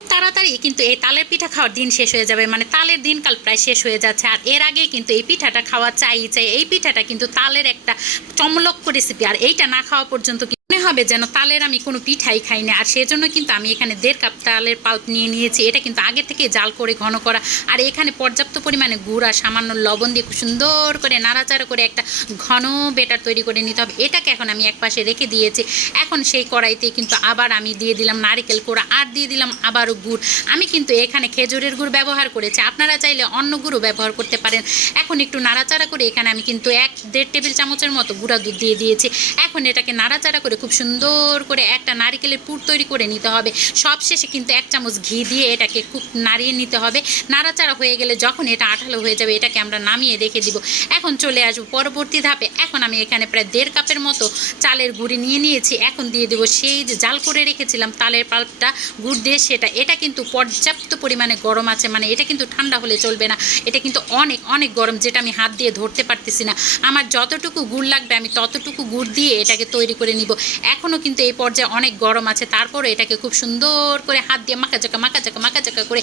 তাড়াতাড়ি কিন্তু এই তালের পিঠা খাওয়ার দিন শেষ হয়ে যাবে। মানে তালের দিনকাল প্রায় শেষ হয়ে যাচ্ছে। আর এর আগে কিন্তু এই পিঠাটা খাওয়া চাই চাই। এই পিঠাটা কিন্তু তালের একটা চমলক্ষ রেসিপি আর এইটা না খাওয়া পর্যন্ত মনে হবে যেন তালের আমি কোনো পিঠাই খাই না। আর সেজন্য কিন্তু আমি এখানে দেড় কাপ তালের পাল্প নিয়ে নিয়েছি। এটা কিন্তু আগে থেকে জাল করে ঘন করা। আর এখানে পর্যাপ্ত পরিমাণে গুড় আর সামান্য লবণ দিয়ে খুব সুন্দর করে নাড়াচাড়া করে একটা ঘন বেটার তৈরি করে নিতে হবে। এটাকে এখন আমি এক পাশে রেখে দিয়েছি। এখন সেই কড়াইতে কিন্তু আবার আমি দিয়ে দিলাম নারিকেল কোড়া আর দিয়ে দিলাম আবারও গুড়। আমি কিন্তু এখানে খেজুরের গুড় ব্যবহার করেছি। আপনারা চাইলে অন্য গুঁড়ো ব্যবহার করতে পারেন। এখন একটু নাড়াচাড়া করে এখানে আমি কিন্তু এক দেড় টেবিল চামচের মতো গুঁড়া দুধ দিয়ে দিয়েছি। এখন এটাকে নাড়াচাড়া করে খুব সুন্দর করে একটা নারিকেলের পুর তৈরি করে নিতে হবে। সবশেষে কিন্তু এক চামচ ঘি দিয়ে এটাকে খুব নাড়িয়ে নিতে হবে। নাড়াচাড়া হয়ে গেলে যখন এটা আঠালো হয়ে যাবে, এটাকে আমরা নামিয়ে রেখে দিব। এখন চলে আসব পরবর্তী ধাপে। এখন আমি এখানে প্রায় দেড় কাপের মতো চালের গুঁড়ি নিয়ে নিয়েছি। এখন দিয়ে দেবো সেই যে জাল করে রেখেছিলাম তালের পাল্পটা গুড় দিয়ে সেটা। এটা কিন্তু পর্যাপ্ত পরিমাণে গরম আছে মানে এটা কিন্তু ঠান্ডা হলে চলবে না। এটা কিন্তু অনেক অনেক গরম যেটা আমি হাত দিয়ে ধরতে পারতেছি না। আমার যতটুকু গুড় লাগবে আমি ততটুকু গুড় দিয়ে এটাকে তৈরি করে নিব। এখনও কিন্তু এই পর্যায়ে অনেক গরম আছে। তারপরে এটাকে খুব সুন্দর করে হাত দিয়ে মাখা চাকা মাখা চাকা মাখা চাকা করে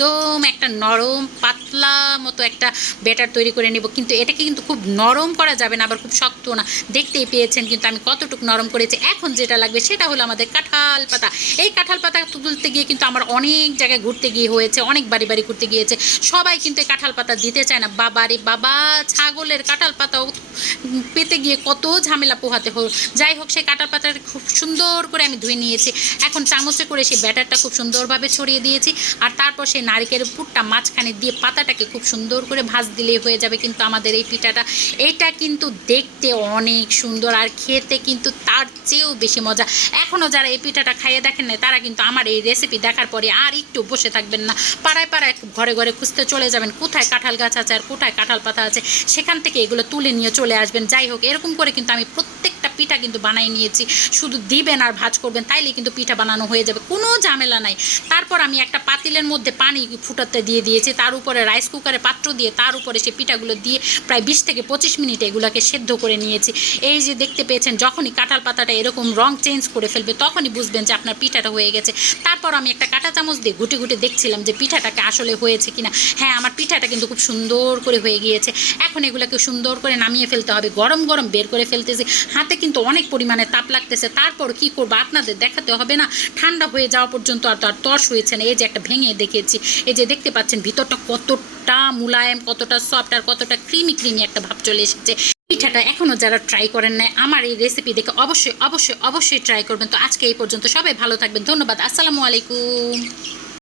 একদম একটা নরম, পাতলা মতো একটা ব্যাটার তৈরি করে নিব। কিন্তু এটাকে কিন্তু খুব নরম করা যাবে না, আবার খুব শক্ত না। দেখতেই পেয়েছেন কিন্তু আমি কতটুকু নরম করেছি। এখন যেটা লাগবে সেটা হলো আমাদের কাঁঠাল পাতা। এই কাঁঠাল পাতা তুলতে গিয়ে কিন্তু আমার অনেক জায়গায় ঘুরতে গিয়ে হয়েছে, অনেক বাড়ি বাড়ি ঘুরতে গিয়েছে। সবাই কিন্তু এই কাঁঠাল পাতা দিতে চায় না। বাবা রে বাবা, ছাগলের কাঁঠাল পাতাও পেতে গিয়ে কত ঝামেলা পোহাতে হল। যাই হোক, সেই কাঁঠাল পাতাটা খুব সুন্দর করে আমি ধুয়ে নিয়েছি। এখন চামচে করে সেই ব্যাটারটা খুব সুন্দরভাবে ছড়িয়ে দিয়েছি। আর তারপর সেই নারিকেলের পুরটা মাঝখানে দিয়ে পাতাটাকে খুব সুন্দর করে ভাজ দিলেই হয়ে যাবে। কিন্তু আমাদের এই পিঠাটা, এটা কিন্তু দেখতে অনেক সুন্দর আর খেতে কিন্তু তার চেয়েও বেশি মজা। এখনও যারা এই পিঠাটা খাইয়ে দেখেন না তারা কিন্তু আমার এই রেসিপি দেখার পরে আর একটু বসে থাকবেন না। পাড়ায় পাড়ায় ঘরে ঘরে খুঁজতে চলে যাবেন, কোথায় কাঁঠাল গাছ আছে আর কোথায় কাঁঠাল পাতা আছে, সেখান থেকে এগুলো তুলে নিয়ে চলে আসবেন। যাই হোক, এরকম করে কিন্তু আমি প্রত্যেকটা পিঠা কিন্তু বানাই নিয়েছি। শুধু দিবেন আর ভাজ করবেন তাইলে কিন্তু পিঠা বানানো হয়ে যাবে। কোনো ঝামেলা নাই। তারপর আমি একটা পাতিলের মধ্যে পানি ফুটাতে দিয়ে দিয়েছি। তার উপরে রাইস কুকারে পাত্র দিয়ে তার উপরে সে পিঠাগুলো দিয়ে প্রায় বিশ থেকে পঁচিশ মিনিট এগুলোকে সেদ্ধ করে নিয়েছি। এই যে দেখতে পেয়েছেন, যখনই কাঁঠাল পাতাটা এরকম রং চেঞ্জ করে ফেলবে, তখনই বুঝবেন যে আপনার পিঠাটা হয়ে গেছে। তারপর আমি একটা কাঁটা চামচ দিয়ে ঘুটে ঘুটে দেখছিলাম যে পিঠাটাকে আসলে হয়েছে কিনা। হ্যাঁ আমার পিঠাটা কিন্তু খুব সুন্দর করে হয়ে গিয়েছে। এখন এগুলোকে সুন্দর করে নামিয়ে ফেলতে হবে। গরম গরম বের করে ফেলতেছি। হাতে কিন্তু অনেক পরিমাণে তাপ লাগতেছে। তারপর কি করব? আপনাদের দেখাতে হবে না। ঠান্ডা হয়ে যাওয়া পর্যন্ত আর তো আর তর্স হয়েছে না। এই যে একটা ভেঙে দেখিয়েছি। এই যে দেখতে পাচ্ছেন, ভিতরটা কতটা মুলায়েম, কতটা সফট আর কতটা ক্রিমি ক্রিমি একটা ভাব চলে এসেছে। পিঠাটা এখনও যারা ট্রাই করেন নাই, আমার এই রেসিপি দেখে অবশ্যই অবশ্যই অবশ্যই ট্রাই করবেন। তো আজকে এই পর্যন্ত সবাই ভালো থাকবেন। ধন্যবাদ। আসসালামু আলাইকুম।